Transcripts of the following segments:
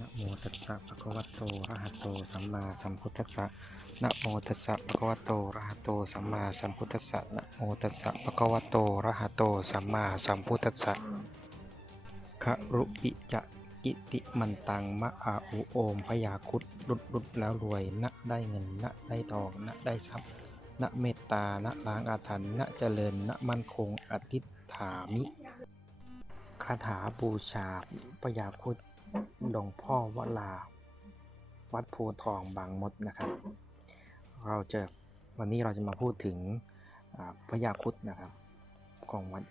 นะโมตัสสะภะคะวะโตอะระหะโต สัมมาสัมพุทธัสสะนะโมตัสสะภะคะวะโตอะระหะโต สัมมาสัมพุทธัสสะนะโมตัสสะภะคะวะโตอะระหะโต สัมมาสัมพุทธัสสะคะรุปิจะกิติมันตังมะอาอุโอมพยาคุดรุดรุดแล้วรวยนะได้เงินนะได้ทองนะได้ทรัพย์นะเมตตานะล้างอาถรรพ์นะเจริญนะมั่นคงอธิษฐามิ คาถาบูชาพยาคุด หลวงพ่อวลา วัดโพธทองบางมดนะครับ เราจะวันนี้เราจะมาพูดถึงอ่าพยาคุดนะครับ ของวัด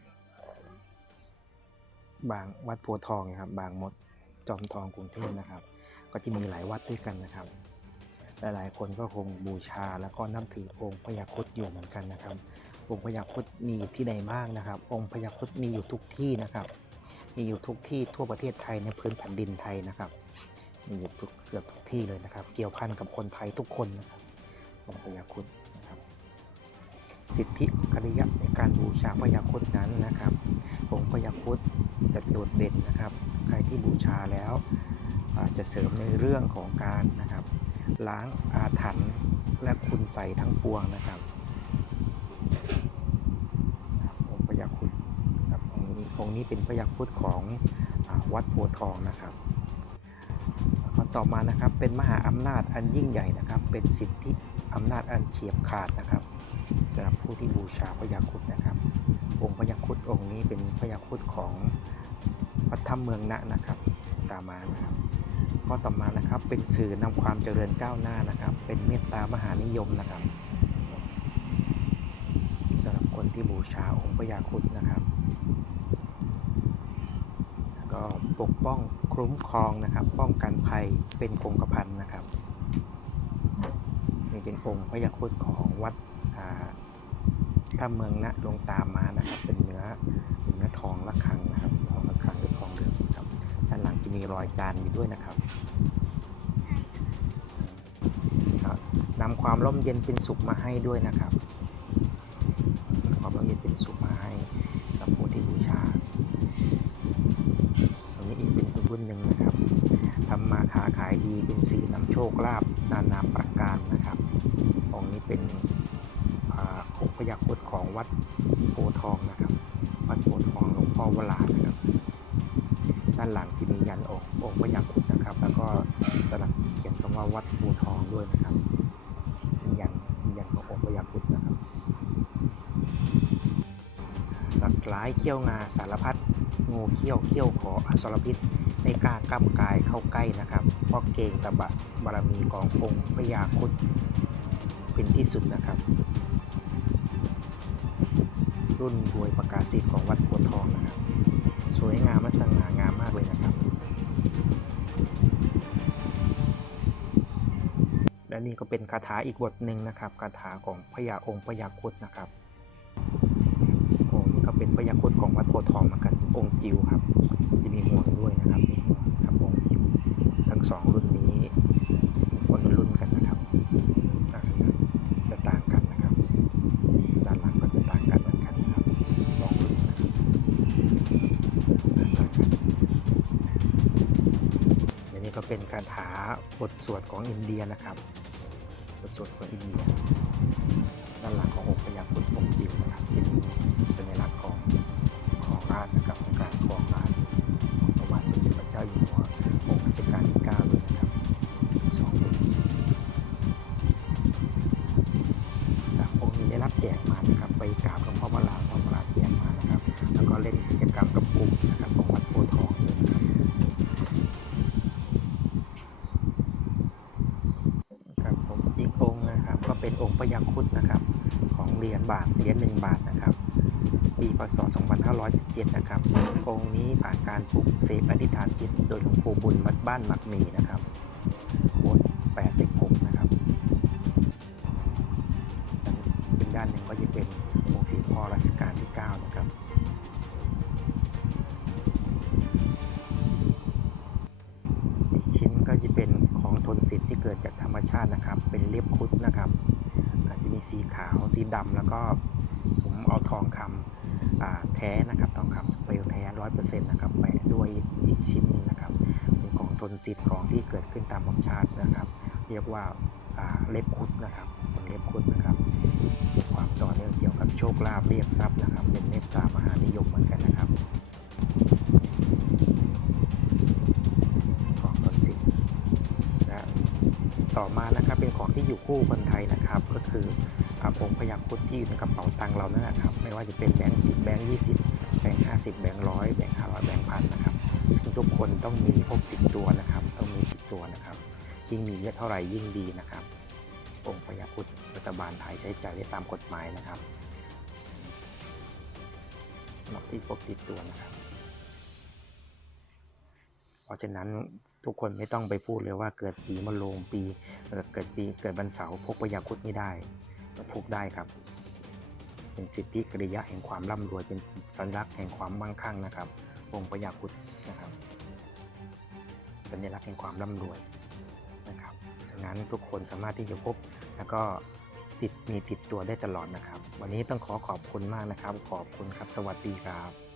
บางวัดโพธทองนะครับ บางมดจอมทองกรุงเทพนะครับ ก็จะมีหลายวัดด้วยกันนะครับ หลายๆคนก็คงบูชาแล้วก็นับถือองค์พญาคุดอยู่เหมือนกันนะครับองค์พญาครุดมีอยู่ที่ใดบ้างนะครับ องค์พญาครุดมีอยู่ทุกที่นะครับ มีอยู่ทุกที่ทั่วประเทศไทยในพื้นแผ่นดินไทยนะครับ มีอยู่ทุกเกือบทุกที่เลยนะครับ เกี่ยวพันกับคนไทยทุกคนนะครับองค์พญาครุดนะครับ สิทธิอริยะในการบูชาพญาครุดนั้นนะครับองค์พญาครุดจะโดดเด่นนะครับ ใครที่บูชาแล้วอาจะเสริมในเรื่องของการนะครับ ล้างอาถรรพ์และคุณใส่ทั้งปวงนะครับองค์พญาครุดครับ องค์นี้เป็นพญาครุดของอวัดโพทองนะครับต่อมานะครับเป็นมหาอำนาจอันยิ่งใหญ่นะครับ เป็นสิทธิอำนาจอันเฉียบขาดนะครับสำหรับผู้ที่บูชาพญาคุดนะครับ องค์พญาคุดองค์นี้เป็นพญาคุดของวัดถ้ำเมืองนะนะครับ ตามมานะครับข้อต่อมานะครับเป็นสื่อนำความเจริญก้าวหน้านะครับ เป็นเมตตามหานิยมนะครับสำหรับคนที่บูชาองค์พญาคุดนะครับแล้วก็ ปกป้องคุ้มครองนะครับ ป้องกันภัยเป็นคงกระพันนะครับนี่เป็นองค์พญาครุดของวัดอ่าถ้าเมืองนะลงตามมานะครับ เป็นเนื้อเป็นเนื้อทองระฆังนะครับทองระฆังหรือทองเหลืองครับด้านหลังจะมีรอยจานอยู่ด้วยนะครับครับนำความร่มเย็นเป็นสุขมาให้ด้วยนะครับ รุ่นหนึ่งนะครับทำมาค้าขายดีเป็นสีนำโชคลาภนานาประการนะครับองค์นี้เป็นองค์พญาครุดของวัดโพธทองนะครับ วัดโพธทองหลวงพ่อวลานะครับ ด้านหลังจะมียันองค์องค์พญาครุดนะครับ แล้วก็สลักเขียนคำว่าวัดโพธทองด้วยนะครับมียันมียันขององค์พญาครุดนะครับสัตว์ร้ายเขี้ยวงาสารพัดงูเขี้ยวเขี้ยวขออสรพิษ ในกล้ากำกายเข้าใกล้นะครับเพราะเกรงตะบะบารมีขององค์พญาคุดเป็นที่สุดนะครับ รุ่นรวยประกาศสิทธิ์ของวัดโพธทองนะครับ สวยงามและสง่างามมากเลยนะครับและนี่ก็เป็นคาถาอีกบทหนึ่งนะครับคาถาของพญาองค์พญาคุดนะครับองค์นี้ก็เป็นพญาคุดของวัดโพธทองเหมือนกันองค์จิ๋วครับ จะมีห่ว เป็นคาถาบทสวดของอินเดียนะครับ บทสวดของอินเดียด้านหลัง เป็นองค์พญาคุดนะครับ ของเหรียญบาทเหรียญหนึ่งบาทนะครับปีพศ 2517 นะครับ องค์นี้ผ่านการปลุกเสกอธิษฐานจิตโดยหลวงปู่บุญวัดบ้านหมักมีนะครับบท86 นะครับเป็นด้านหนึ่งก็จะเป็นองค์สีพ่อรัชกาลที่ 9 นะครับอีกชิ้นก็จะเป็นของทนสิทธิ์ที่เกิดจากธรรมชาตินะครับ เป็นเรียบคุดนะครับ สีขาว สีดำแล้วก็ผมเอาทองคำอ่าแท้นะครับทองคำเปลวแท้ร้อยเปอร์เซ็นต์นะครับแปะด้วยอีกชิ้นหนึงนะครับเป็นของทนสิทธิ์ของที่เกิดขึ้นตามธรรมชาตินะครับ เรียกว่าเล็บคุดนะครับเป็นเล็บคุดนะครับความต่อเนื่องเกี่ยวกับโชคลาภเรียกทรัพย์นะครับ เป็นเมตตามหานิยมเหมือนกันนะครับ ต่อมานะครับเป็นของที่อยู่คู่คนไทยนะครับ ก็คืออาผงพยัคฆ์คุดที่อยู่ในกระเป๋าตังค์เรานั่นแหละครับไม่ว่าจะเป็นแบงค์สิบแบงค์ยี่สิบแบงค์ห้าสิบแบงค์ร้อยแบงค์ห้าร้อยแบงค์พันนะครับซึ่งทุกคนต้องมีพกติดตัวนะครับ ต้องมีติดตัวนะครับ ยิ่งมีเยอะเท่าไหร่ยิ่งดีนะครับ องค์พยัคฆ์พุทธรัฐบาลไทยใช้จ่ายได้ตามกฎหมายนะครับเหมาะที่พกติดตัวนะครับ เพราะฉะนั้น ทุกคนไม่ต้องไปพูดเลยว่าเกิดปีมะโรงปีเกิดปีเกิดวันเสาร์พกพยาคุดไม่ได้พกได้ครับ เป็นสิทธิกริยะแห่งความร่ำรวยเป็นสัญลักษณ์แห่งความมั่งคั่งนะครับ องค์พญาคุดนะครับ สัญลักษณ์แห่งความร่ำรวยนะครับดังนั้นทุกคนสามารถที่จะพบแล้วก็ติดมีติดตัวได้ตลอดนะครับ วันนี้ต้องขอขอบคุณมากนะครับ ขอบคุณครับ สวัสดีครับ